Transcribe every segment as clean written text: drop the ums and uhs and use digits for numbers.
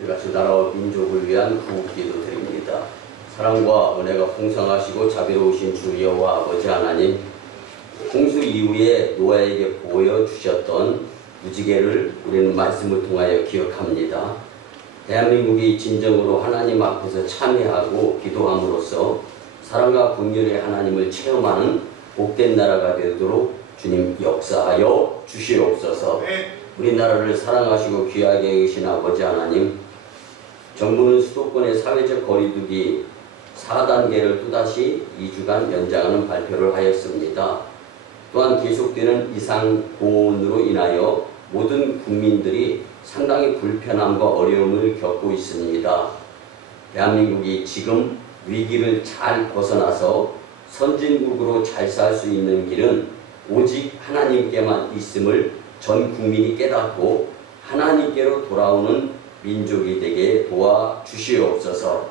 우리가 주 나라와 민족을 위한 구국기도 드립니다. 사랑과 은혜가 풍성하시고 자비로우신 주 여호와 아버지 하나님, 홍수 이후에 노아에게 보여주셨던 무지개를 우리는 말씀을 통하여 기억합니다. 대한민국이 진정으로 하나님 앞에서 참회하고 기도함으로써 사랑과 긍휼의 하나님을 체험하는 복된 나라가 되도록 주님 역사하여 주시옵소서. 우리나라를 사랑하시고 귀하게 여기신 아버지 하나님, 정부는 수도권의 사회적 거리두기 4단계를 또다시 2주간 연장하는 발표를 하였습니다. 또한 계속되는 이상 고온으로 인하여 모든 국민들이 상당히 불편함과 어려움을 겪고 있습니다. 대한민국이 지금 위기를 잘 벗어나서 선진국으로 잘 살 수 있는 길은 오직 하나님께만 있음을 전 국민이 깨닫고 하나님께로 돌아오는 민족이 되게 도와주시옵소서.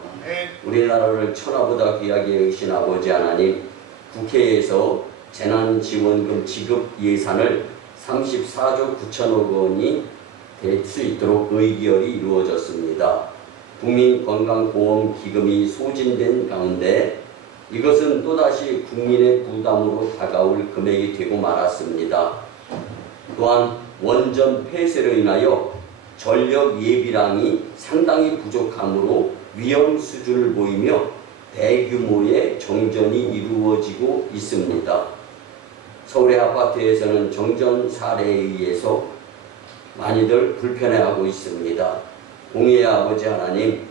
우리나라를 천하보다 귀하게 여기신 아버지 하나님, 국회에서 재난지원금 지급 예산을 34조 9천억 원이 될 수 있도록 의결이 이루어졌습니다. 국민건강보험기금이 소진된 가운데 이것은 또다시 국민의 부담으로 다가올 금액이 되고 말았습니다. 또한 원전 폐쇄로 인하여 전력 예비량이 상당히 부족하므로 위험 수준을 보이며 대규모의 정전이 이루어지고 있습니다. 서울의 아파트에서는 정전 사례에 의해서 많이들 불편해하고 있습니다. 공의의 아버지 하나님,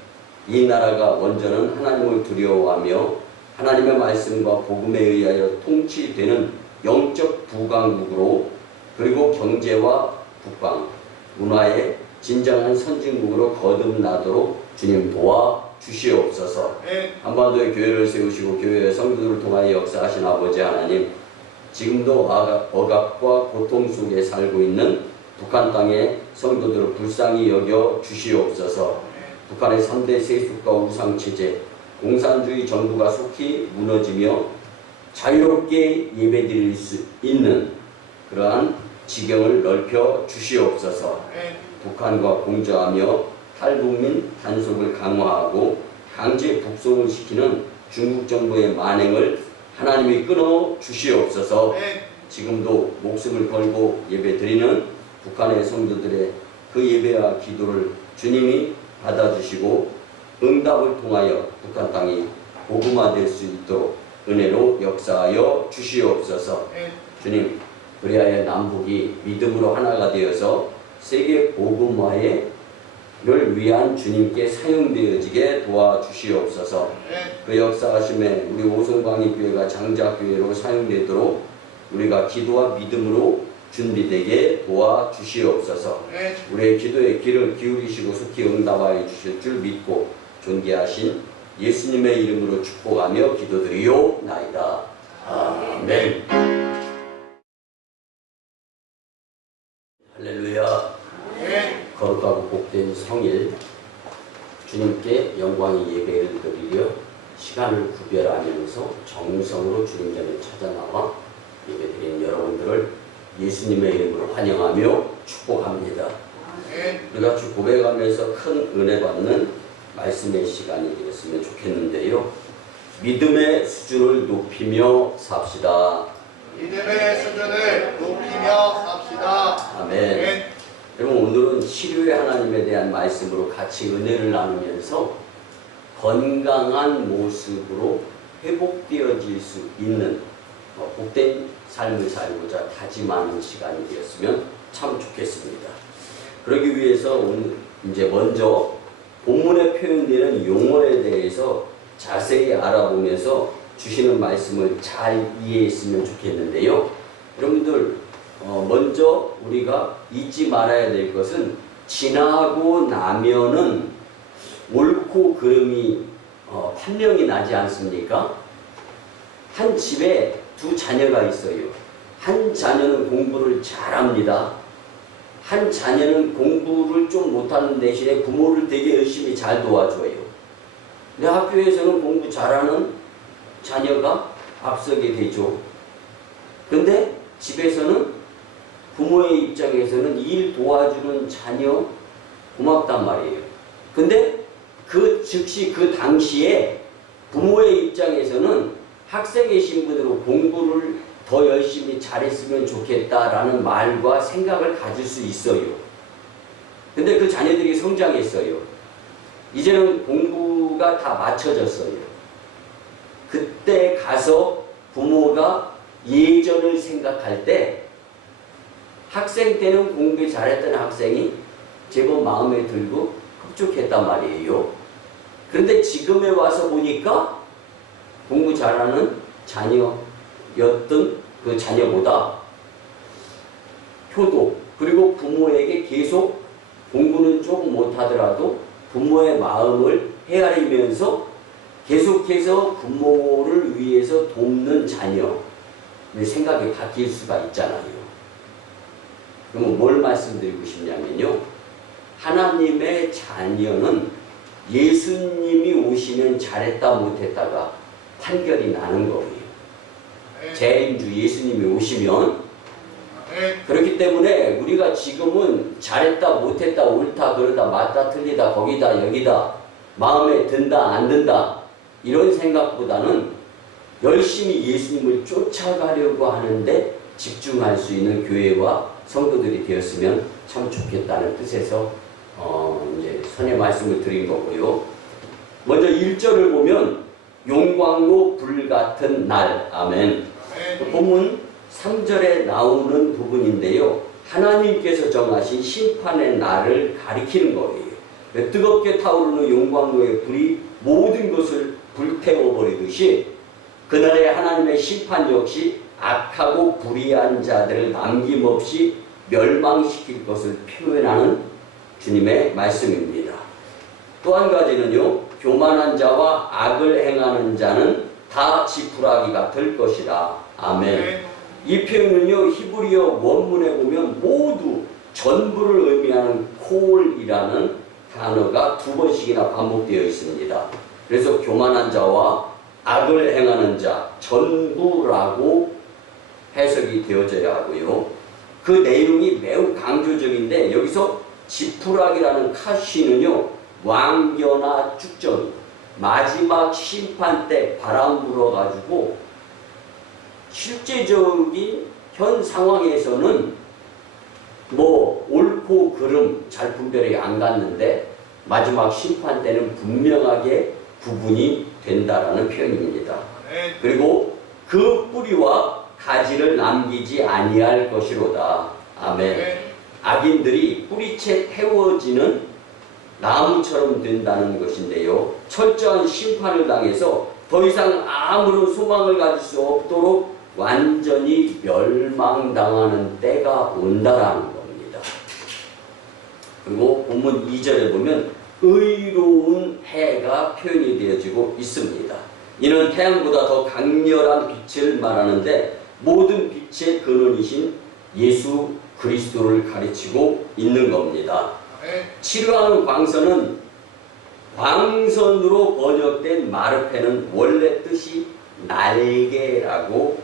이 나라가 먼저는 하나님을 두려워하며 하나님의 말씀과 복음에 의하여 통치되는 영적 부강국으로, 그리고 경제와 국방, 문화의 진정한 선진국으로 거듭나도록 주님 도와주시옵소서. 한반도의 교회를 세우시고 교회의 성도들을 통하여 역사하신 아버지 하나님, 지금도 억압과 고통 속에 살고 있는 북한 땅의 성도들을 불쌍히 여겨 주시옵소서. 북한의 3대 세습과 우상체제, 공산주의 정부가 속히 무너지며 자유롭게 예배드릴 수 있는 그러한 지경을 넓혀 주시옵소서. 북한과 공조하며 탈북민 단속을 강화하고 강제 북송을 시키는 중국 정부의 만행을 하나님이 끊어 주시옵소서. 지금도 목숨을 걸고 예배드리는 북한의 성도들의 그 예배와 기도를 주님이 받아주시고 응답을 통하여 북한 땅이 복음화될 수 있도록 은혜로 역사하여 주시옵소서. 주님, 그리하여 남북이 믿음으로 하나가 되어서 세계 복음화를 위한 주님께 사용되어지게 도와주시옵소서. 그 역사하심에 우리 오송광익교회가 장자교회로 사용되도록 우리가 기도와 믿음으로 준비되게 도와주시옵소서. 우리의 기도에 귀를 기울이시고 속히 응답하여 주실 줄 믿고 존귀하신 예수님의 이름으로 축복하며 기도드리옵나이다. 아멘. 할렐루야. 거룩하고 복된 성일, 주님께 영광의 예배를 드리려 시간을 구별하면서 정성으로 주님 전에 찾아나와 예배드린 여러분들을 예수님의 이름으로 환영하며 축복합니다. 우리가 주 고백하면서 큰 은혜 받는 말씀의 시간이 되었으면 좋겠는데요. 믿음의 수준을 높이며 삽시다. 믿음의 수준을 높이며 삽시다. 아멘. 여러분, 오늘은 치료의 하나님에 대한 말씀으로 같이 은혜를 나누면서 건강한 모습으로 회복되어질 수 있는 복된 삶을 살고자 다짐하는 시간이 되었으면 참 좋겠습니다. 그러기 위해서 오늘 이제 먼저 본문에 표현되는 용어에 대해서 자세히 알아보면서 주시는 말씀을 잘 이해했으면 좋겠는데요. 여러분들, 먼저 우리가 잊지 말아야 될 것은 지나고 나면은 옳고 그름이 판명이 나지 않습니까? 한 집에 두 자녀가 있어요. 한 자녀는 공부를 잘합니다. 한 자녀는 공부를 좀 못하는 대신에 부모를 되게 열심히 잘 도와줘요. 근데 학교에서는 공부 잘하는 자녀가 앞서게 되죠. 근데 집에서는 부모의 입장에서는 일 도와주는 자녀 고맙단 말이에요. 근데 그 즉시 그 당시에 부모의 입장에서는 학생의 신분으로 공부를 더 열심히 잘했으면 좋겠다라는 말과 생각을 가질 수 있어요. 근데 그 자녀들이 성장했어요. 이제는 공부가 다 맞춰졌어요. 그때 가서 부모가 예전을 생각할 때 학생 때는 공부 잘했던 학생이 제법 마음에 들고 흡족했단 말이에요. 그런데 지금에 와서 보니까 공부 잘하는 자녀였던 그 자녀보다 효도 그리고 부모에게 계속 공부는 조금 못하더라도 부모의 마음을 헤아리면서 계속해서 부모를 위해서 돕는 자녀의 생각이 바뀔 수가 있잖아요. 그러면 뭘 말씀드리고 싶냐면요. 하나님의 자녀는 예수님이 오시면 잘했다 못했다가 판결이 나는 거예요. 재림주 예수님이 오시면 그렇기 때문에 우리가 지금은 잘했다 못했다 옳다 그러다 맞다 틀리다 거기다 여기다 마음에 든다 안 든다 이런 생각보다는 열심히 예수님을 쫓아가려고 하는데 집중할 수 있는 교회와 성도들이 되었으면 참 좋겠다는 뜻에서 이제 선의 말씀을 드린 거고요. 먼저 1절을 보면 용광로 불같은 날 아멘. 본문 3절에 나오는 부분인데요. 하나님께서 정하신 심판의 날을 가리키는 거예요. 뜨겁게 타오르는 용광로의 불이 모든 것을 불태워버리듯이 그날의 하나님의 심판 역시 악하고 불의한 자들을 남김없이 멸망시킬 것을 표현하는 주님의 말씀입니다. 또 한 가지는요. 교만한 자와 악을 행하는 자는 다 지푸라기가 될 것이라. 아멘. 이 표현은요. 히브리어 원문에 보면 모두 전부를 의미하는 콜이라는 단어가 2번씩이나 반복되어 있습니다. 그래서 교만한 자와 악을 행하는 자, 전부라고 해석이 되어져야 하고요. 그 내용이 매우 강조적인데 여기서 지푸라기라는 카시는요. 왕겨나 축전, 마지막 심판 때 바람 불어가지고 실제적인 현 상황에서는 뭐 옳고 그름 잘 분별이 안 갔는데 마지막 심판 때는 분명하게 구분이 된다라는 표현입니다. 그리고 그 뿌리와 가지를 남기지 아니할 것이로다. 아멘. 악인들이 뿌리채 태워지는 나무처럼 된다는 것인데요. 철저한 심판을 당해서 더 이상 아무런 소망을 가질 수 없도록 완전히 멸망당하는 때가 온다라는 겁니다. 그리고 본문 2절에 보면 의로운 해가 표현이 되어지고 있습니다. 이는 태양보다 더 강렬한 빛을 말하는데 모든 빛의 근원이신 예수 그리스도를 가르치고 있는 겁니다. 치료하는 광선은 광선으로 번역된 마르페는 원래 뜻이 날개라고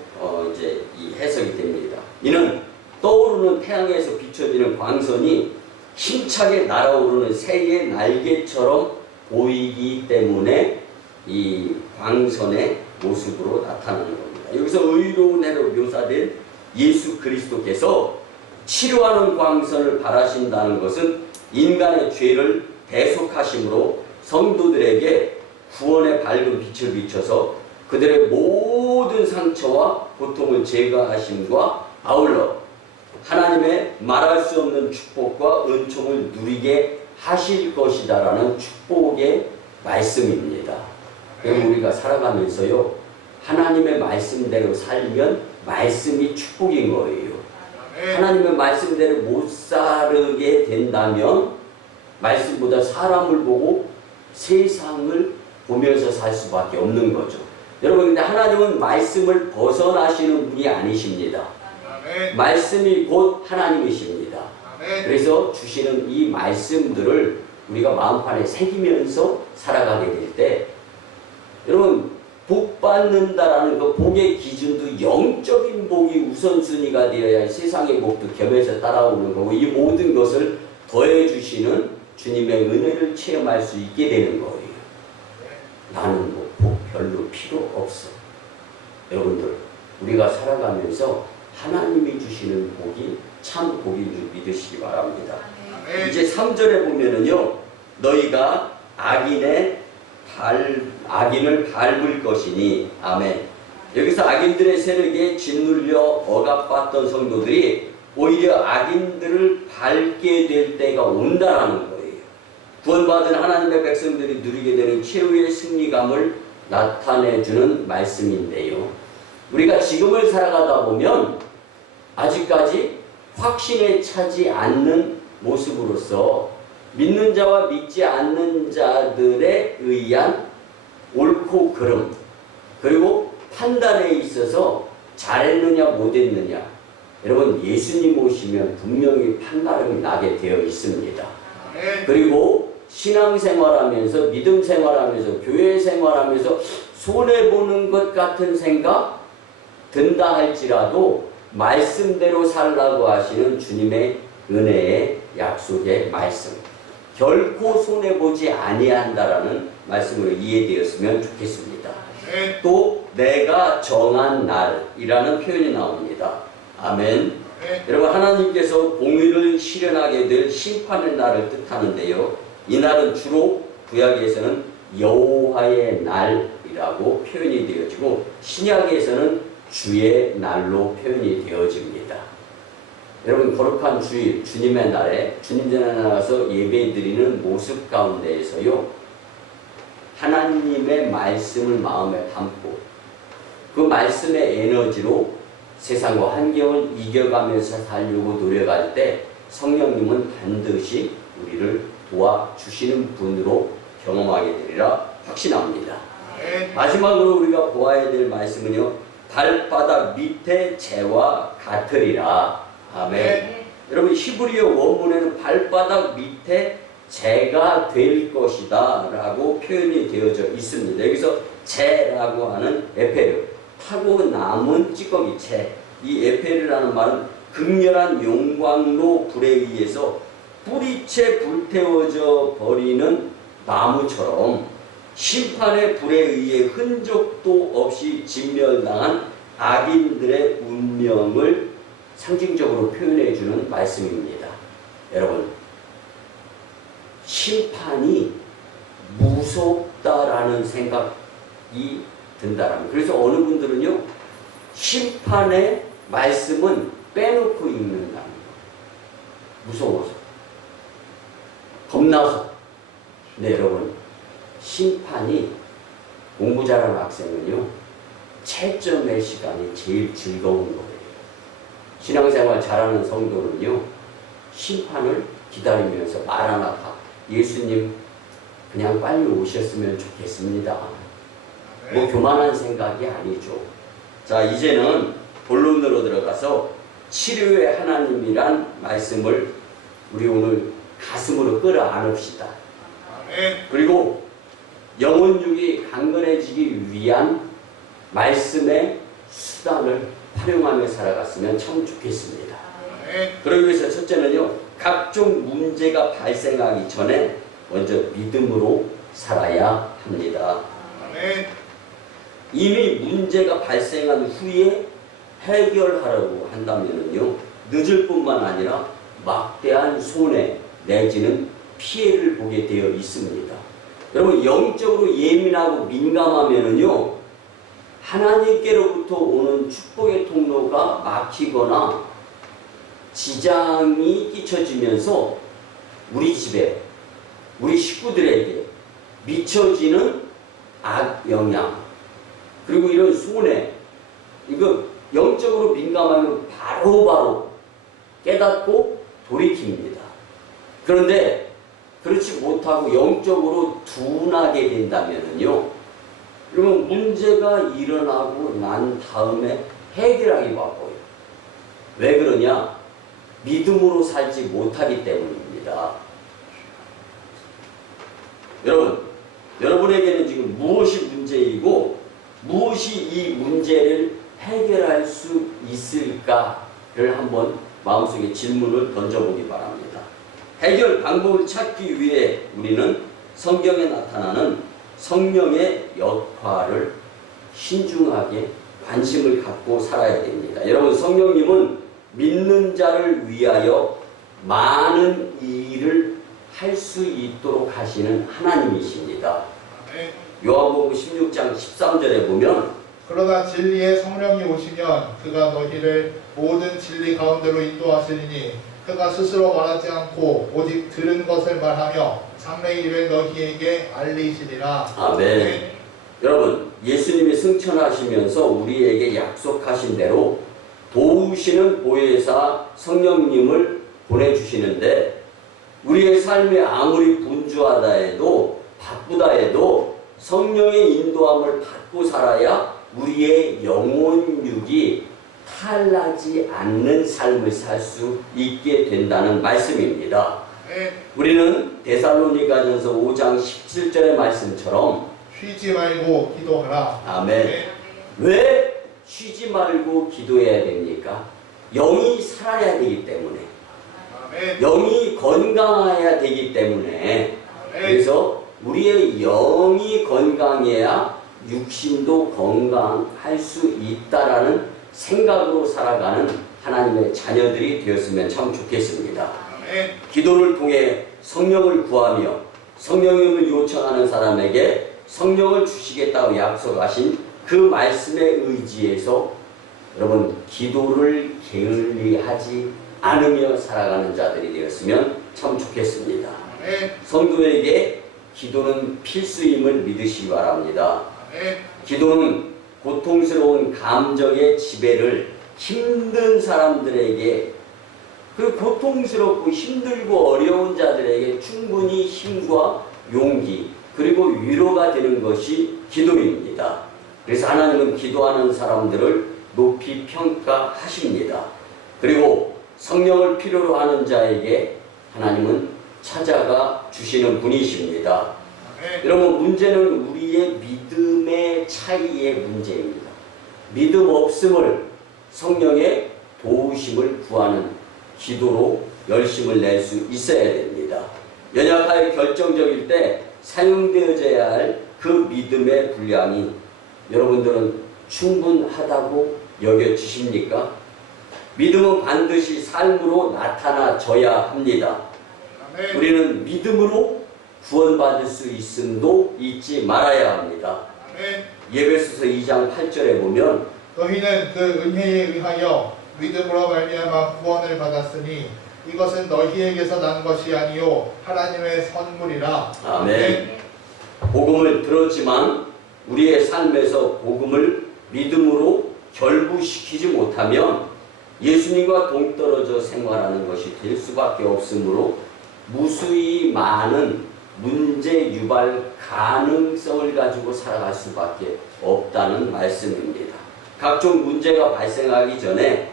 이제 이 해석이 됩니다. 이는 떠오르는 태양에서 비춰지는 광선이 힘차게 날아오르는 새의 날개처럼 보이기 때문에 이 광선의 모습으로 나타나는 겁니다. 여기서 의로운 해로 묘사된 예수 그리스도께서 치료하는 광선을 발하신다는 것은 인간의 죄를 대속하심으로 성도들에게 구원의 밝은 빛을 비춰서 그들의 모든 상처와 고통을 제거하심과 아울러 하나님의 말할 수 없는 축복과 은총을 누리게 하실 것이다라는 축복의 말씀입니다. 그럼 우리가 살아가면서요 하나님의 말씀대로 살면 말씀이 축복인 거예요. 하나님의 말씀대로 못 살게 된다면 말씀보다 사람을 보고 세상을 보면서 살 수밖에 없는 거죠. 여러분 근데 하나님은 말씀을 벗어나시는 분이 아니십니다. 말씀이 곧 하나님이십니다. 그래서 주시는 이 말씀들을 우리가 마음판에 새기면서 살아가게 될 때 여러분 복 받는다라는 그 복의 기준도 영적인 복이 우선순위가 되어야 세상의 복도 겸해서 따라오는 거고 이 모든 것을 더해 주시는 주님의 은혜를 체험할 수 있게 되는 거예요. 나는 뭐 복 별로 필요 없어. 여러분들, 우리가 살아가면서 하나님이 주시는 복이 참 복인 줄 믿으시기 바랍니다. 이제 3절에 보면은요, 너희가 악인을 밟을 것이니, 아멘. 여기서 악인들의 세력에 짓눌려 억압받던 성도들이 오히려 악인들을 밟게 될 때가 온다라는 거예요. 구원받은 하나님의 백성들이 누리게 되는 최후의 승리감을 나타내주는 말씀인데요. 우리가 지금을 살아가다 보면 아직까지 확신에 차지 않는 모습으로서 믿는 자와 믿지 않는 자들에 의한 옳고 그름, 그리고 판단에 있어서 잘했느냐 못했느냐, 여러분 예수님 오시면 분명히 판가름이 나게 되어 있습니다. 그리고 신앙생활하면서 믿음 생활하면서 교회 생활하면서 손해보는 것 같은 생각 든다 할지라도 말씀대로 살라고 하시는 주님의 은혜의 약속의 말씀, 결코 손해보지 아니한다라는 말씀으로 이해되었으면 좋겠습니다. 또 내가 정한 날이라는 표현이 나옵니다. 아멘. 여러분, 하나님께서 공의를 실현하게 될 심판의 날을 뜻하는데요, 이 날은 주로 구약에서는 여호와의 날이라고 표현이 되어지고 신약에서는 주의 날로 표현이 되어집니다. 여러분, 거룩한 주일, 주님의 날에 주님 전에 나가서 예배드리는 모습 가운데에서요, 하나님의 말씀을 마음에 담고 그 말씀의 에너지로 세상과 환경을 이겨가면서 살려고 노력할 때 성령님은 반드시 우리를 도와주시는 분으로 경험하게 되리라 확신합니다. 마지막으로 우리가 보아야 될 말씀은요, 발바닥 밑에 재와 같으리라. 아멘. 여러분, 히브리어 원문에는 발바닥 밑에 재가 될 것이다 라고 표현이 되어져 있습니다. 여기서 재라고 하는 에페르, 타고 남은 찌꺼기 재, 이 에페르라는 말은 극렬한 용광로 불에 의해서 뿌리채 불태워져 버리는 나무처럼 심판의 불에 의해 흔적도 없이 진멸당한 악인들의 운명을 상징적으로 표현해 주는 말씀입니다. 여러분, 심판이 무섭다라는 생각이 든다라면, 그래서 어느 분들은요, 심판의 말씀은 빼놓고 읽는다는 거예요. 무서워서, 겁나서. 네, 여러분, 심판이, 공부 잘하는 학생은요, 채점의 시간이 제일 즐거운 거예요. 신앙생활 잘하는 성도는요, 심판을 기다리면서 마라나타, 예수님 그냥 빨리 오셨으면 좋겠습니다. 뭐 교만한 생각이 아니죠. 자, 이제는 본론으로 들어가서 치료의 하나님이란 말씀을 우리 오늘 가슴으로 끌어안읍시다. 그리고 영혼육이 강건해지기 위한 말씀의 수단을 활용하며 살아갔으면 참 좋겠습니다. 그러기 위해서 첫째는요, 각종 문제가 발생하기 전에 먼저 믿음으로 살아야 합니다. 이미 문제가 발생한 후에 해결하려고 한다면요, 늦을 뿐만 아니라 막대한 손해 내지는 피해를 보게 되어 있습니다. 여러분, 영적으로 예민하고 민감하면요, 하나님께로부터 오는 축복의 통로가 막히거나 지장이 끼쳐지면서 우리 집에, 우리 식구들에게 미쳐지는 악영향, 그리고 이런 손해, 이거 영적으로 민감하면 바로바로 깨닫고 돌이킵니다. 그런데 그렇지 못하고 영적으로 둔하게 된다면요, 그러면 문제가 일어나고 난 다음에 해결하기 바빠요. 왜 그러냐? 믿음으로 살지 못하기 때문입니다. 여러분, 여러분에게는 지금 무엇이 문제이고 무엇이 이 문제를 해결할 수 있을까를 한번 마음속에 질문을 던져보기 바랍니다. 해결 방법을 찾기 위해 우리는 성경에 나타나는 성령의 역할을 신중하게 관심을 갖고 살아야 됩니다. 여러분, 성령님은 믿는 자를 위하여 많은 일을 할 수 있도록 하시는 하나님이십니다. 요한복음 16장 13절에 보면 그러나 진리의 성령이 오시면 그가 너희를 모든 진리 가운데로 인도하시리니 그가 스스로 말하지 않고 오직 들은 것을 말하며 장래 일을 너희에게 알리시리라. 아멘. 여러분, 예수님이 승천하시면서 우리에게 약속하신 대로 도우시는 보혜사 성령님을 보내주시는데, 우리의 삶이 아무리 분주하다 해도 바쁘다 해도 성령의 인도함을 받고 살아야 우리의 영혼육이 탈나지 않는 삶을 살 수 있게 된다는 말씀입니다. 우리는 데살로니가전서 5장 17절의 말씀처럼 쉬지 말고 기도하라. 아멘. 왜 쉬지 말고 기도해야 됩니까? 영이 살아야 되기 때문에, 영이 건강해야 되기 때문에. 그래서 우리의 영이 건강해야 육신도 건강할 수 있다라는 생각으로 살아가는 하나님의 자녀들이 되었으면 참 좋겠습니다. 기도를 통해 성령을 구하며 성령님을 요청하는 사람에게 성령을 주시겠다고 약속하신 그 말씀에 의지해서 여러분, 기도를 게을리하지 않으며 살아가는 자들이 되었으면 참 좋겠습니다. 성도에게 기도는 필수임을 믿으시기 바랍니다. 기도는 고통스러운 감정의 지배를 힘든 사람들에게, 그 고통스럽고 힘들고 어려운 자들에게 충분히 힘과 용기 그리고 위로가 되는 것이 기도입니다. 그래서 하나님은 기도하는 사람들을 높이 평가하십니다. 그리고 성령을 필요로 하는 자에게 하나님은 찾아가 주시는 분이십니다. 여러분, 문제는 우리의 믿음의 차이의 문제입니다. 믿음 없음을 성령의 도우심을 구하는 기도로 열심을 낼 수 있어야 됩니다. 연약하여 결정적일 때 사용되어져야 할 그 믿음의 분량이 여러분들은 충분하다고 여겨지십니까? 믿음은 반드시 삶으로 나타나져야 합니다. 우리는 믿음으로 구원받을 수 있음도 잊지 말아야 합니다. 예배소서 2장 8절에 보면 너희는 그 은혜에 의하여 믿음으로 말미암아 구원을 받았으니 이것은 너희에게서 난 것이 아니요 하나님의 선물이라. 아멘. 복음을 들었지만 우리의 삶에서 복음을 믿음으로 결부시키지 못하면 예수님과 동떨어져 생활하는 것이 될 수밖에 없으므로 무수히 많은 문제 유발 가능성을 가지고 살아갈 수밖에 없다는 말씀입니다. 각종 문제가 발생하기 전에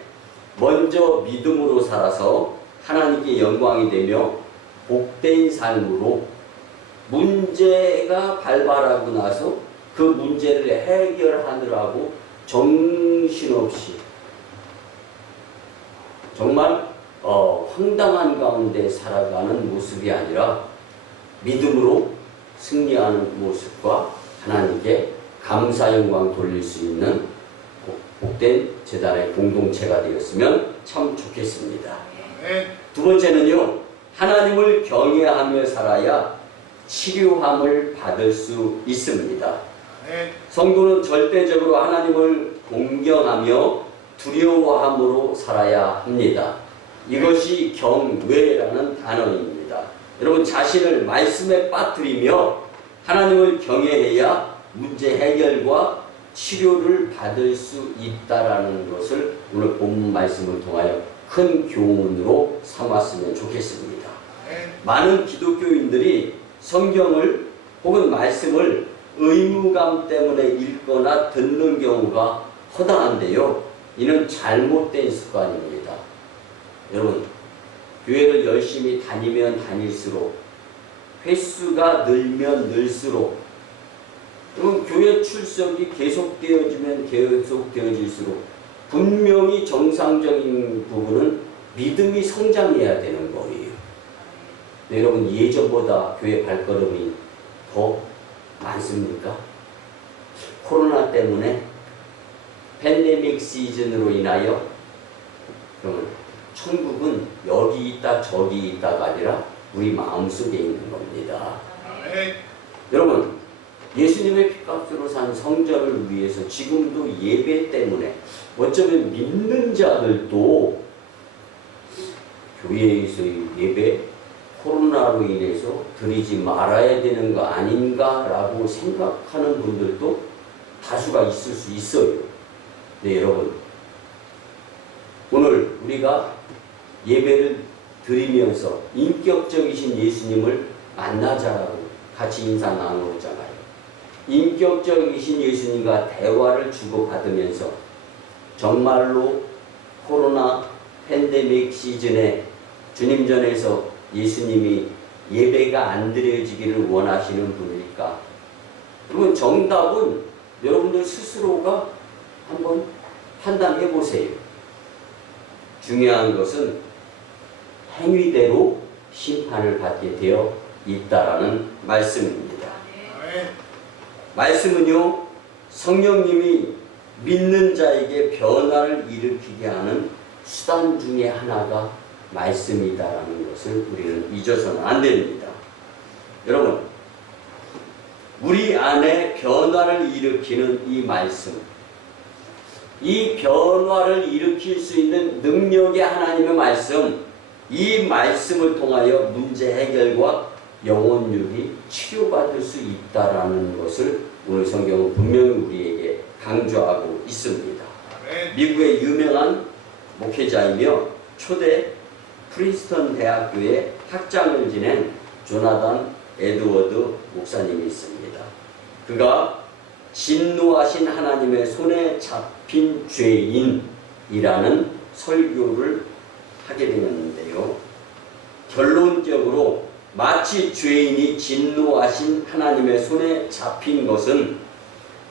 먼저 믿음으로 살아서 하나님께 영광이 되며 복된 삶으로 문제가 발발하고 나서 그 문제를 해결하느라고 정신없이 정말 황당한 가운데 살아가는 모습이 아니라 믿음으로 승리하는 모습과 하나님께 감사 영광 돌릴 수 있는 복된 제단의 공동체가 되었으면 참 좋겠습니다. 두 번째는요, 하나님을 경외하며 살아야 치료함을 받을 수 있습니다. 성도는 절대적으로 하나님을 공경하며 두려워함으로 살아야 합니다. 이것이 경외라는 단어입니다. 여러분, 자신을 말씀에 빠뜨리며 하나님을 경외해야 문제 해결과 치료를 받을 수 있다라는 것을 오늘 본문 말씀을 통하여 큰 교훈으로 삼았으면 좋겠습니다. 많은 기독교인들이 성경을 혹은 말씀을 의무감 때문에 읽거나 듣는 경우가 허다한데요, 이는 잘못된 습관입니다. 여러분, 교회를 열심히 다니면 다닐수록, 횟수가 늘면 늘수록, 그럼 교회 출석이 계속되어지면 계속되어질수록 분명히 정상적인 부분은 믿음이 성장해야 되는 거예요. 여러분 예전보다 교회 발걸음이 더 많습니까? 코로나 때문에 팬데믹 시즌으로 인하여 그러면 천국은 여기 있다 저기 있다가 아니라 우리 마음속에 있는 겁니다. 여러분 예수님의 피값으로 산 성전을 위해서 지금도 예배 때문에 어쩌면 믿는 자들도 교회에서의 예배 코로나로 인해서 드리지 말아야 되는 거 아닌가라고 생각하는 분들도 다수가 있을 수 있어요. 네, 여러분 오늘 우리가 예배를 드리면서 인격적이신 예수님을 만나자라고 같이 인사 나누었잖아요. 인격적이신 예수님과 대화를 주고받으면서 정말로 코로나 팬데믹 시즌에 주님 전에서 예수님이 예배가 안 드려지기를 원하시는 분일까? 그러면 정답은 여러분들 스스로가 한번 판단해 보세요. 중요한 것은 행위대로 심판을 받게 되어 있다라는 말씀입니다. 말씀은요, 성령님이 믿는 자에게 변화를 일으키게 하는 수단 중에 하나가 말씀이다라는 것을 우리는 잊어서는 안 됩니다. 여러분, 우리 안에 변화를 일으키는 이 말씀, 이 변화를 일으킬 수 있는 능력의 하나님의 말씀, 이 말씀을 통하여 문제 해결과 영혼육이 치료받을 수 있다라는 것을 오늘 성경은 분명히 우리에게 강조하고 있습니다. 미국의 유명한 목회자이며 초대 프린스턴 대학교의 학장을 지낸 조나단 에드워드 목사님이 있습니다. 그가 진노하신 하나님의 손에 잡힌 죄인이라는 설교를 하게 되었는데요. 결론적으로 마치 죄인이 진노하신 하나님의 손에 잡힌 것은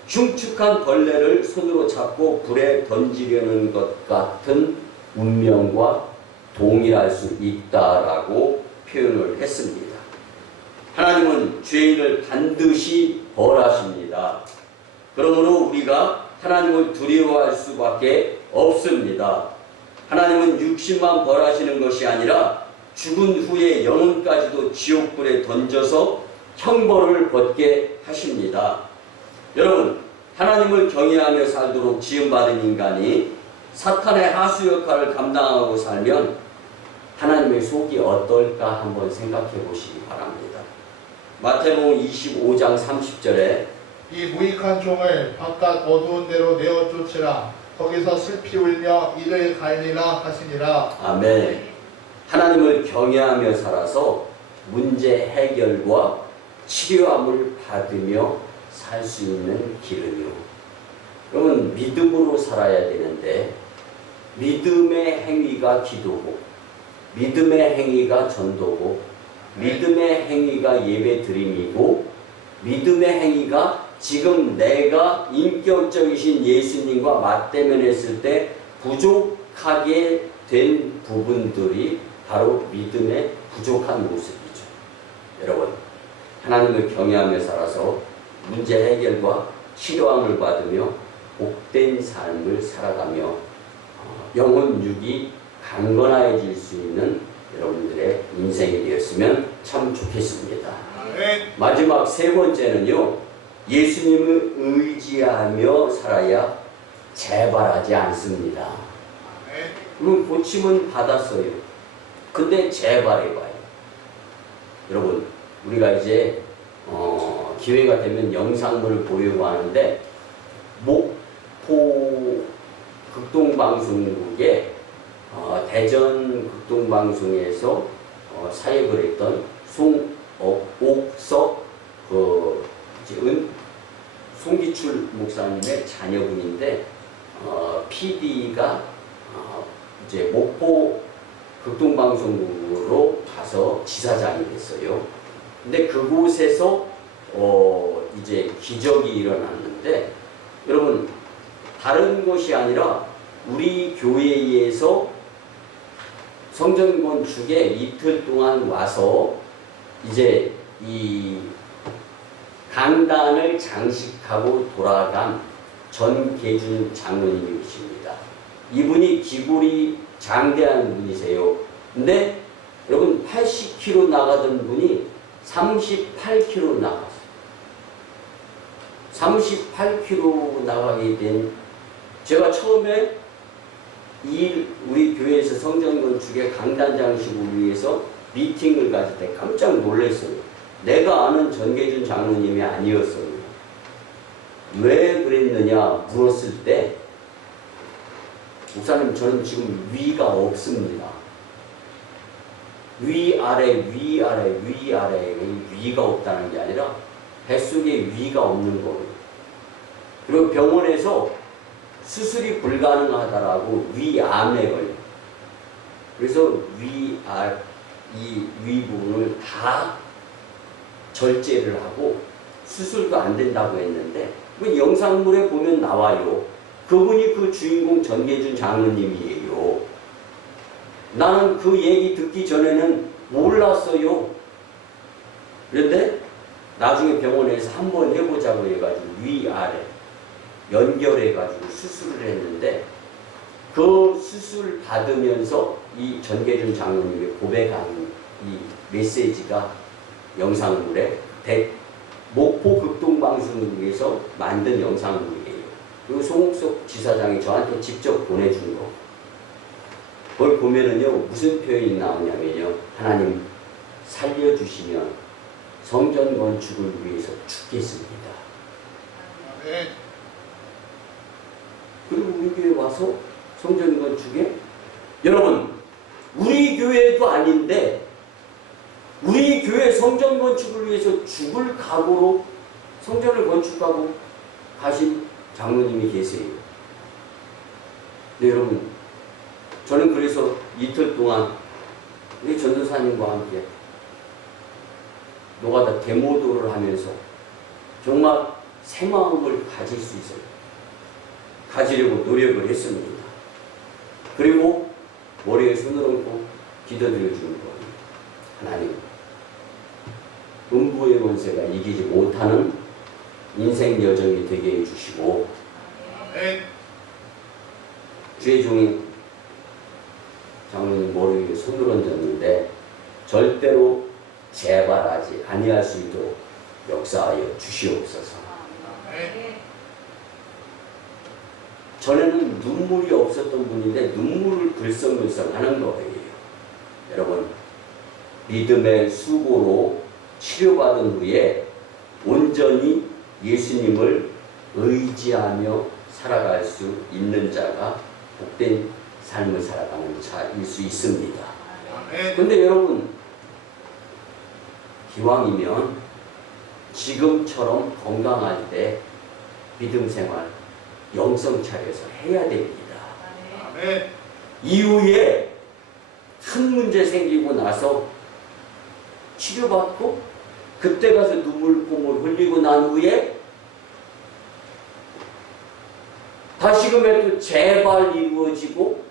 흉측한 벌레를 손으로 잡고 불에 던지려는 것 같은 운명과 동일할 수 있다라고 표현을 했습니다. 하나님은 죄인을 반드시 벌하십니다. 그러므로 우리가 하나님을 두려워할 수밖에 없습니다. 하나님은 육신만 벌하시는 것이 아니라 죽은 후에 영혼까지도 지옥불에 던져서 형벌을 받게 하십니다. 여러분, 하나님을 경외하며 살도록 지음받은 인간이 사탄의 하수 역할을 감당하고 살면 하나님의 속이 어떨까 한번 생각해 보시기 바랍니다. 마태복음 25장 30절에 이 무익한 종을 바깥 어두운 데로 내어 쫓으라. 거기서 슬피 울며 이를 갈리라 하시니라. 아멘. 하나님을 경외하며 살아서 문제 해결과 치료함을 받으며 살 수 있는 길은요. 그러면 믿음으로 살아야 되는데 믿음의 행위가 기도고 믿음의 행위가 전도고 믿음의 행위가 예배 드림이고 믿음의 행위가 지금 내가 인격적이신 예수님과 맞대면했을 때 부족하게 된 부분들이 바로 믿음의 부족한 모습이죠. 여러분, 하나님을 경외하며 살아서 문제 해결과 치료함을 받으며 복된 삶을 살아가며 영혼 육이 강건해질 수 있는 여러분들의 인생이 되었으면 참 좋겠습니다. 마지막 세 번째는요, 예수님을 의지하며 살아야 재발하지 않습니다. 그럼 고침은 받았어요. 근데 재발해봐요. 여러분, 우리가 이제 기회가 되면 영상물을 보려고 하는데 목포 극동방송국의 대전 극동방송에서 사역을 했던 옥석 송기출 목사님의 자녀분인데 PD가 이제 목포 극동방송국으로 가서 지사장이 됐어요. 근데 그곳에서 이제 기적이 일어났는데 여러분, 다른 것이 아니라 우리 교회에서 성전 건축에 이틀 동안 와서 이제 이 강단을 장식하고 돌아간 전계준 장로님이십니다. 이분이 기골이 장대한 분이세요. 근데 여러분 80kg 나가던 분이 38kg 나갔어요. 38kg 나가게 된, 제가 처음에 우리 교회에서 성전 건축의 강단 장식을 위해서 미팅을 가질 때 깜짝 놀랐어요. 내가 아는 전계준 장로님이 아니었어요. 왜 그랬느냐 물었을 때, 목사님 저는 지금 위가 없습니다. 위아래 위가 없다는 게 아니라 뱃속에 위가 없는 거예요. 그리고 병원에서 수술이 불가능하다라고 위암에 걸려. 그래서 이 위 부분을 다 절제를 하고 수술도 안 된다고 했는데, 그 영상물에 보면 나와요. 그분이 그 주인공 전계준 장로님이에요. 나는 그 얘기 듣기 전에는 몰랐어요. 그런데 나중에 병원에서 한번 해보자고 해가지고 위아래 연결해가지고 수술을 했는데, 그 수술 받으면서 이 전계준 장로님의 고백한 이 메시지가 영상물에 목포 극동방송국에서 만든 영상물이에요. 그리고 송옥석 지사장이 저한테 직접 보내준 거. 그걸 보면은요, 무슨 표현이 나오냐면요, 하나님 살려주시면 성전 건축을 위해서 죽겠습니다. 네. 그리고 우리 교회 와서 성전 건축에, 여러분 우리 교회도 아닌데 우리 교회 성전 건축을 위해서 죽을 각오로 성전을 건축하고 가신 장로님이 계세요. 네, 여러분 저는 그래서 이틀 동안 우리 전도사님과 함께 노가다 데모도를 하면서 정말 새 마음을 가질 수 있어요. 가지려고 노력을 했습니다. 그리고 머리에 손을 얹고 기도드려 주는 거예요. 하나님, 음부의 권세가 이기지 못하는 인생 여정이 되게 해주시고, 주의 종이 장로님 머리 위에 손을 얹었는데 절대로 재발하지 아니할 수 있도록 역사하여 주시옵소서. 전에는 눈물이 없었던 분인데 눈물을 글썽글썽 하는 거예요. 여러분, 믿음의 수고로 치료받은 후에 온전히 예수님을 의지하며 살아갈 수 있는 자가 복된 삶을 살아가는 자일 수 있습니다. 그런데 여러분, 기왕이면 지금처럼 건강할 때 믿음 생활 영성 차려서 해야 됩니다. 이후에 큰 문제 생기고 나서 치료받고 그때 가서 눈물봉을 흘리고 난 후에 다시금에 또 재발 이루어지고,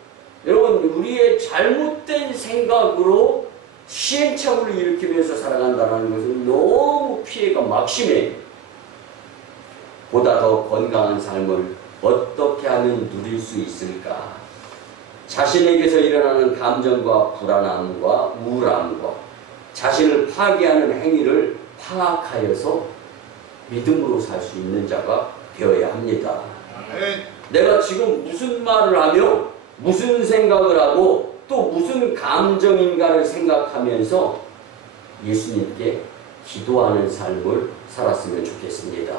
여러분 우리의 잘못된 생각으로 시행착오를 일으키면서 살아간다는 것은 너무 피해가 막심해요. 보다 더 건강한 삶을 어떻게 하면 누릴 수 있을까? 자신에게서 일어나는 감정과 불안함과 우울함과 자신을 파괴하는 행위를 파악하여서 믿음으로 살 수 있는 자가 되어야 합니다. 내가 지금 무슨 말을 하며 무슨 생각을 하고 또 무슨 감정인가를 생각하면서 예수님께 기도하는 삶을 살았으면 좋겠습니다.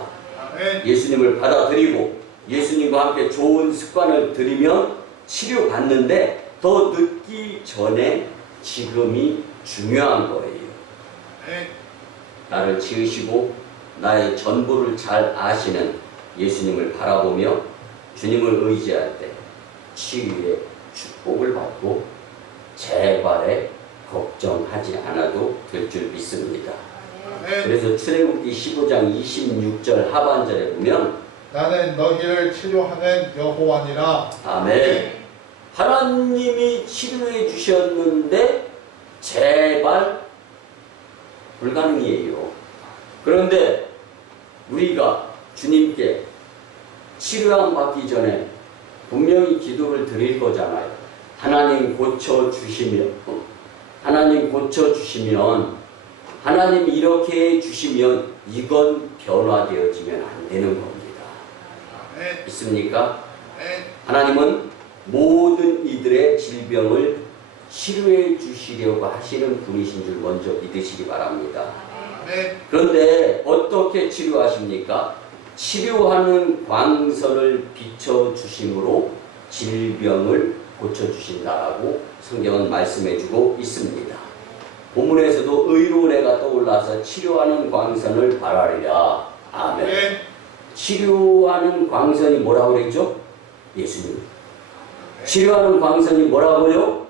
예수님을 받아들이고 예수님과 함께 좋은 습관을 들이면 치료받는데 더 늦기 전에 지금이 중요한 거예요. 나를 지으시고 나의 전부를 잘 아시는 예수님을 바라보며 주님을 의지할 때 치유의 축복을 받고 재발에 걱정하지 않아도 될 줄 믿습니다. 그래서 출애굽기 15장 26절 하반절에 보면 나는 너희를 치료하는 여호와니라. 아멘. 하나님이 치료해 주셨는데 재발 불가능이에요. 그런데 우리가 주님께 치료함 받기 전에 분명히 기도를 드릴 거잖아요. 하나님 고쳐주시면, 하나님 고쳐주시면, 하나님 이렇게 해주시면 이건 변화되어지면 안 되는 겁니다. 네. 있습니까? 네. 하나님은 모든 이들의 질병을 치료해 주시려고 하시는 분이신 줄 먼저 믿으시기 바랍니다. 네. 그런데 어떻게 치료하십니까? 치료하는 광선을 비춰주심으로 질병을 고쳐주신다라고 성경은 말씀해주고 있습니다. 본문에서도 의로운 해가 떠올라서 치료하는 광선을 발하리라. 아멘. 네. 치료하는 광선이 뭐라고 그랬죠? 예수님. 치료하는 광선이 뭐라고요?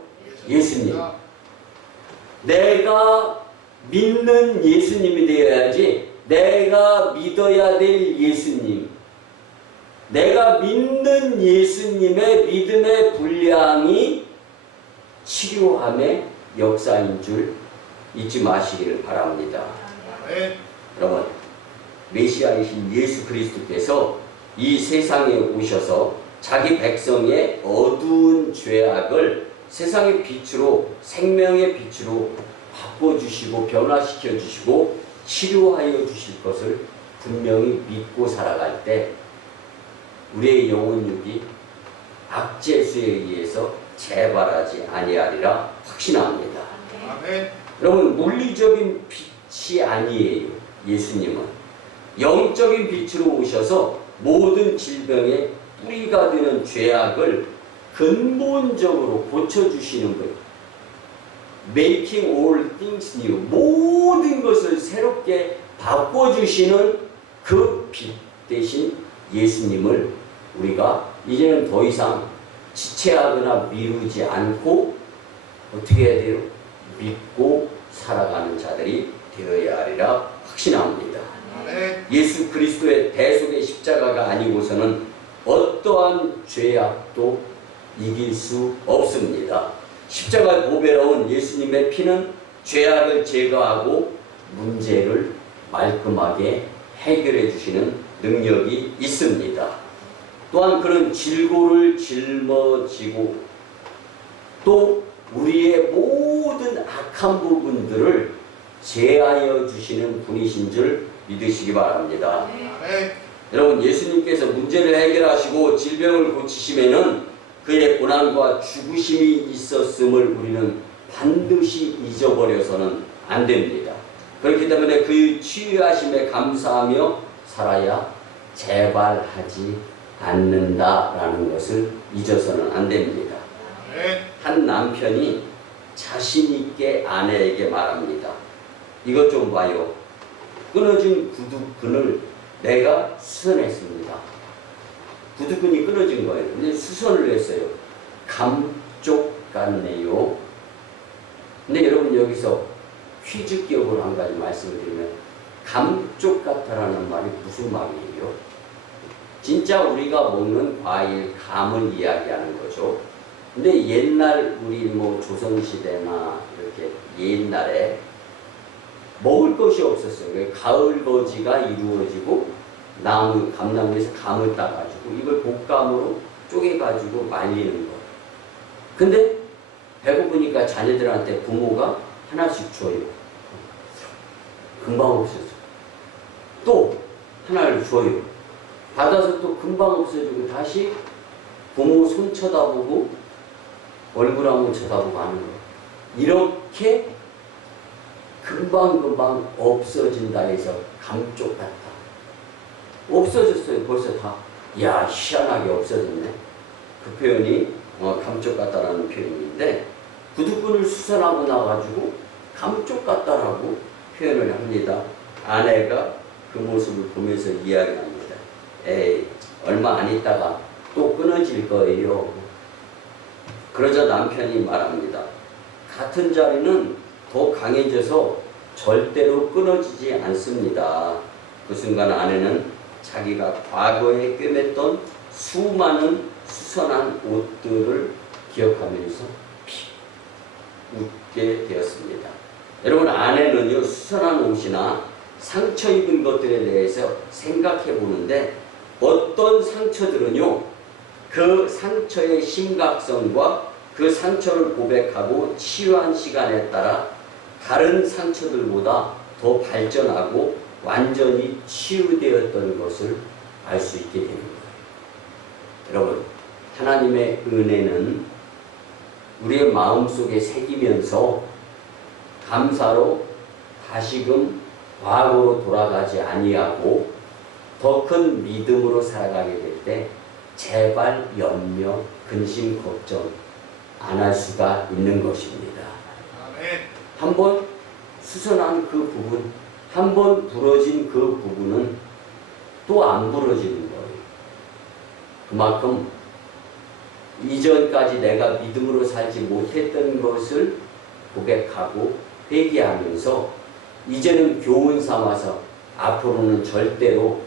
예수님. 내가 믿는 예수님이 되어야지. 내가 믿어야 될 예수님. 내가 믿는 예수님의 믿음의 분량이 치료함의 역사인 줄 잊지 마시기를 바랍니다. 네. 여러분, 메시아이신 예수 그리스도께서 이 세상에 오셔서 자기 백성의 어두운 죄악을 세상의 빛으로, 생명의 빛으로 바꿔주시고 변화시켜 주시고 치료하여 주실 것을 분명히 믿고 살아갈 때 우리의 영혼육이 악재수에 의해서 재발하지 아니하리라 확신합니다. 아멘. 여러분, 물리적인 빛이 아니에요. 예수님은 영적인 빛으로 오셔서 모든 질병의 뿌리가 되는 죄악을 근본적으로 고쳐주시는 분. Making all things new. 모든 것을 새롭게 바꿔주시는 그 빛 대신 예수님을 우리가 이제는 더 이상 지체하거나 미루지 않고 어떻게 해야 돼요? 믿고 살아가는 자들이 되어야 하리라 확신합니다. 네. 예수 그리스도의 대속의 십자가가 아니고서는 어떠한 죄악도 이길 수 없습니다. 십자가의 보배로운 예수님의 피는 죄악을 제거하고 문제를 말끔하게 해결해 주시는 능력이 있습니다. 또한 그는 질고를 짊어지고 또 우리의 모든 악한 부분들을 제하여 주시는 분이신 줄 믿으시기 바랍니다. 네. 여러분, 예수님께서 문제를 해결하시고 질병을 고치시면은 그의 고난과 죽으심이 있었음을 우리는 반드시 잊어버려서는 안 됩니다. 그렇기 때문에 그 치유하심에 감사하며 살아야 재발하지 않는다라는 것을 잊어서는 안 됩니다. 네. 한 남편이 자신 있게 아내에게 말합니다. 이것 좀 봐요. 끊어진 구두끈을 내가 수선했습니다. 구두끈이 끊어진 거예요. 근데 수선을 했어요. 감쪽 같네요. 근데 여러분, 여기서 퀴즈 기업으로 한 가지 말씀을 드리면 감쪽 같다라는 말이 무슨 말이에요? 진짜 우리가 먹는 과일 감을 이야기하는 거죠. 근데 옛날 우리 뭐 조선시대나 이렇게 옛날에 먹을 것이 없었어요. 가을 거지가 이루어지고 나무, 감나무에서 감을 따가지고 이걸 곶감으로 쪼개가지고 말리는 거예요. 근데 배고프니까 자녀들한테 부모가 하나씩 줘요. 금방 없어져. 또 하나를 줘요. 받아서 또 금방 없어지고 다시 부모 손 쳐다보고 얼굴 한번 쳐다보고 하는 거예요. 이렇게 금방금방 없어진다 해서 감쪽 같다. 없어졌어요. 벌써 다. 야, 희한하게 없어졌네. 그 표현이 감쪽 같다라는 표현인데 구두끈을 수선하고 나가지고 감쪽 같다라고 표현을 합니다. 아내가 그 모습을 보면서 이야기합니다. 에이, 얼마 안 있다가 또 끊어질 거예요. 그러자 남편이 말합니다. 같은 자리는 더 강해져서 절대로 끊어지지 않습니다. 그 순간 아내는 자기가 과거에 꿰맸던 수많은 수선한 옷들을 기억하면서 웃게 되었습니다. 여러분, 아내는요, 수선한 옷이나 상처 입은 것들에 대해서 생각해 보는데, 어떤 상처들은요, 그 상처의 심각성과 그 상처를 고백하고 치유한 시간에 따라 다른 상처들보다 더 발전하고 완전히 치유되었던 것을 알 수 있게 되는 거예요. 여러분, 하나님의 은혜는 우리의 마음속에 새기면서 감사로 다시금 과거로 돌아가지 아니하고 더 큰 믿음으로 살아가게 될 때 제발 염려, 근심, 걱정 안 할 수가 있는 것입니다. 한번 수선한 그 부분, 한번 부러진 그 부분은 또 안 부러지는 거예요. 그만큼 이전까지 내가 믿음으로 살지 못했던 것을 고백하고 회개하면서 이제는 교훈 삼아서 앞으로는 절대로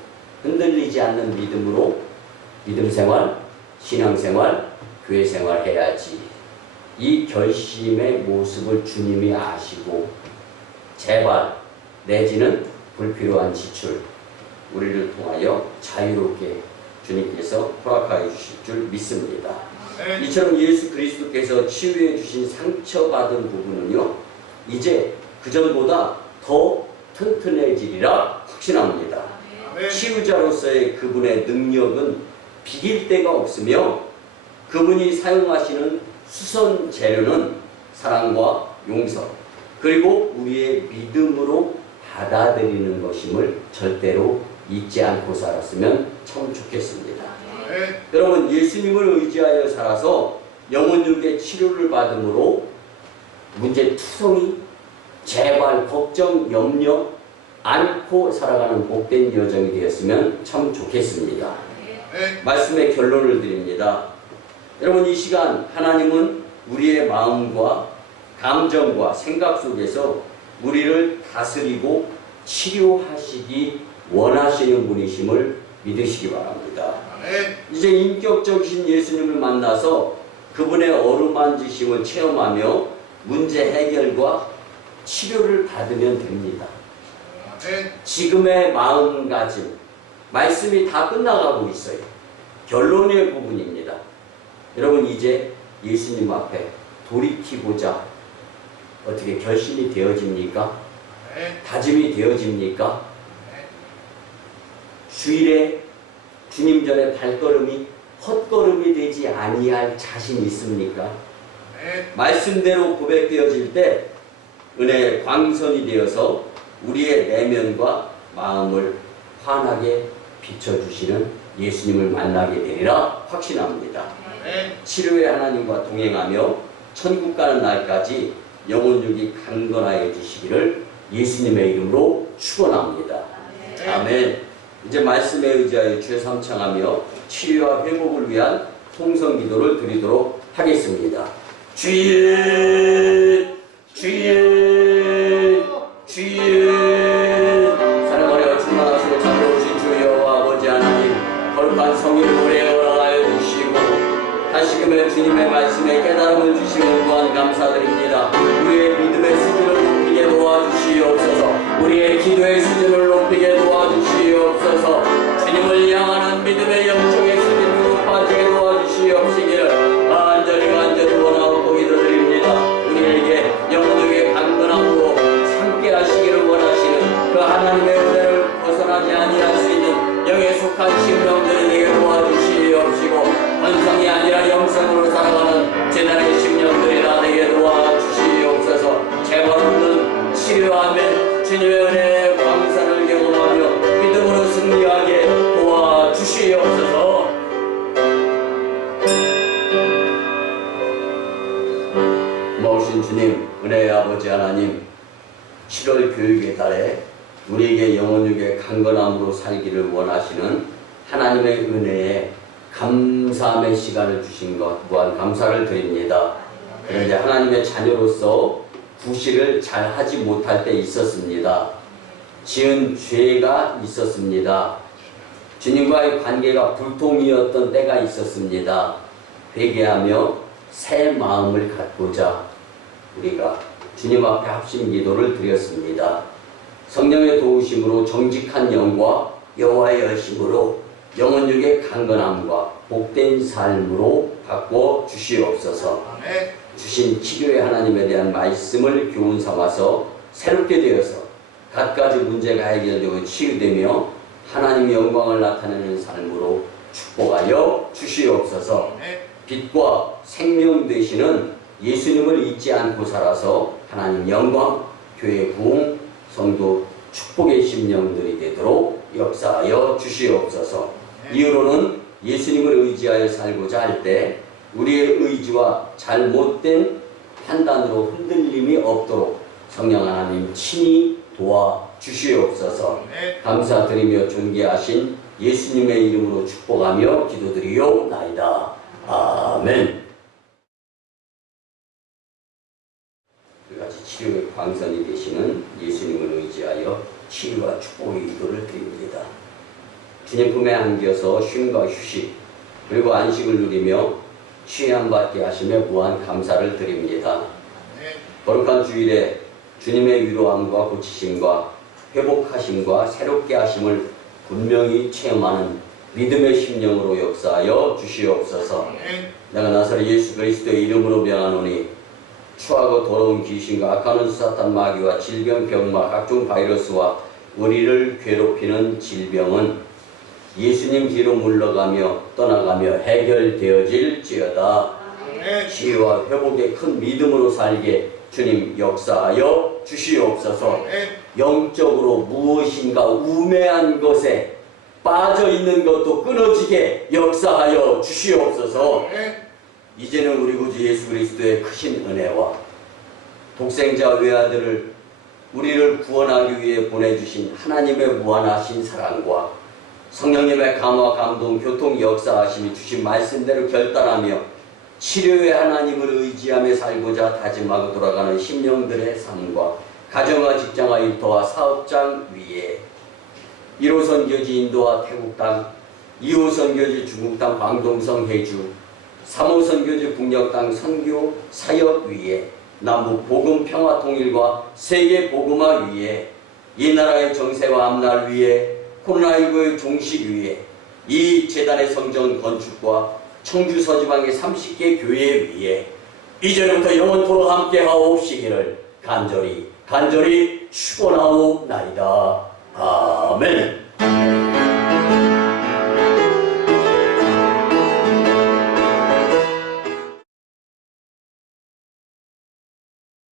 흔들리지 않는 믿음으로 믿음생활, 신앙생활, 교회생활 해야지. 이 결심의 모습을 주님이 아시고 제발 내지는 불필요한 지출 우리를 통하여 자유롭게 주님께서 허락하여 주실 줄 믿습니다. 이처럼 예수 그리스도께서 치유해 주신 상처받은 부분은요, 이제 그전보다 더 튼튼해지리라 확신합니다. 치유자로서의 그분의 능력은 비길 데가 없으며 그분이 사용하시는 수선 재료는 사랑과 용서 그리고 우리의 믿음으로 받아들이는 것임을 절대로 잊지 않고 살았으면 참 좋겠습니다. 여러분, 예수님을 의지하여 살아서 영혼육의 치료를 받음으로 문제투성이 제발 걱정 염려 않고 살아가는 복된 여정이 되었으면 참 좋겠습니다. 말씀의 결론을 드립니다. 여러분, 이 시간 하나님은 우리의 마음과 감정과 생각 속에서 우리를 다스리고 치료하시기 원하시는 분이심을 믿으시기 바랍니다. 이제 인격적이신 예수님을 만나서 그분의 어루만지심을 체험하며 문제 해결과 치료를 받으면 됩니다. 지금의 마음가짐, 말씀이 다 끝나가고 있어요. 결론의 부분입니다. 여러분, 이제 예수님 앞에 돌이키고자 어떻게 결심이 되어집니까? 다짐이 되어집니까? 주일에 주님 전에 발걸음이 헛걸음이 되지 아니할 자신 있습니까? 말씀대로 고백되어질 때 은혜의 광선이 되어서 우리의 내면과 마음을 환하게 비춰주시는 예수님을 만나게 되리라 확신합니다. 치료의 하나님과 동행하며 천국 가는 날까지 영혼육이 강건하여지시기를 예수님의 이름으로 축원합니다. 아멘. 이제 말씀에 의지하여 주의 삼창하며 치료와 회복을 위한 통성 기도를 드리도록 하겠습니다. 주일 주일 주일 사랑하여 충만하시고 자비로우신 주 여호와 아버지 하나님, 거룩한 성령을 우리에 허락하여 주시고 다시금의 주님의 말씀에 깨달음을 주시면 무한 감사드립니다. 우리의 믿음의 수준을 높이게 도와주시옵소서. 우리의 기도의 수준을 높이게 도와주시옵소서. 주님을 향하는 믿음의 영적의 수준을 높아지게 도와주시옵시기를 간절히 원하고 기도드립니다. 우리에게 영혼에게 강건하고 함께 하시기를 원하시는 그 하나님의 은혜를 벗어나지 아니할 수 있는 영에 속한 심령들을 내게 도와주시옵시고, 원성이 아니라 영성으로 살아가는 재단의 심령들이라 내게 도와주시옵소서. 재발 없는 치료하며 주님의 은혜의 광산을 경험하며 믿음으로 승리하게 도와주시옵소서. 고마우신 주님, 은혜의 아버지 하나님, 7월 교육의 달에 우리에게 영혼육의 강건함으로 살기를 원하시는 하나님의 은혜에 감사함의 시간을 주신 것 무한 감사를 드립니다. 그런데 하나님의 자녀로서 구실을 잘 하지 못할 때 있었습니다. 지은 죄가 있었습니다. 주님과의 관계가 불통이었던 때가 있었습니다. 회개하며 새 마음을 갖고자 우리가 주님 앞에 합심 기도를 드렸습니다. 성령의 도우심으로 정직한 영과 여호와의 열심으로 영혼육의 강건함과 복된 삶으로 바꿔 주시옵소서. 아멘. 주신 치료의 하나님에 대한 말씀을 교훈 삼아서 새롭게 되어서 갖가지 문제가 해결되고 치유되며 하나님 영광을 나타내는 삶으로 축복하여 주시옵소서. 빛과 생명 되시는 예수님을 잊지 않고 살아서 하나님 영광, 교회 부흥, 성도 축복의 심령들이 되도록 역사하여 주시옵소서. 이후로는 예수님을 의지하여 살고자 할 때 우리의 의지와 잘못된 판단으로 흔들림이 없도록 성령 하나님 친히 도와주시옵소서. 감사드리며 존귀하신 예수님의 이름으로 축복하며 기도드리옵나이다. 아멘. 그같이 치료의 광선이 되시는 예수님을 의지하여 치유와 축복의 기도를 드립니다. 주님 품에 안겨서 쉼과 휴식 그리고 안식을 누리며 취함받게 하심에 무한 감사를 드립니다. 거룩한 주일에 주님의 위로함과 고치심과 회복하심과 새롭게 하심을 분명히 체험하는 믿음의 심령으로 역사하여 주시옵소서. 내가 나사렛 예수 그리스도의 이름으로 명하노니 추하고 더러운 귀신과 악한 사탄 마귀와 질병 병마 각종 바이러스와 우리를 괴롭히는 질병은 예수님 뒤로 물러가며 떠나가며 해결되어질지어다. 치유와 회복의 큰 믿음으로 살게 주님 역사하여 주시옵소서. 영적으로 무엇인가 우매한 것에 빠져있는 것도 끊어지게 역사하여 주시옵소서. 이제는 우리 구주 예수 그리스도의 크신 은혜와 독생자 외아들을 우리를 구원하기 위해 보내주신 하나님의 무한하신 사랑과 성령님의 감화 감동 교통 역사하심이 주신 말씀대로 결단하며 치료의 하나님을 의지하며 살고자 다짐하고 돌아가는 심령들의 삶과 가정과 직장과 일터와 사업장 위에 1호 선교지 인도와 태국 땅, 2호 선교지 중국 땅 광동성 해주, 3호 선교지 북녘 땅 선교 사역 위에 남북 복음 평화 통일과 세계 복음화 위에 이 나라의 정세와 앞날 위에 코로나19의 종식 위에 이 재단의 성전 건축과 청주 서지방의 30개 교회 위에 이제부터 영원토록 함께하옵시기를 간절히 축원하옵나이다. 아멘.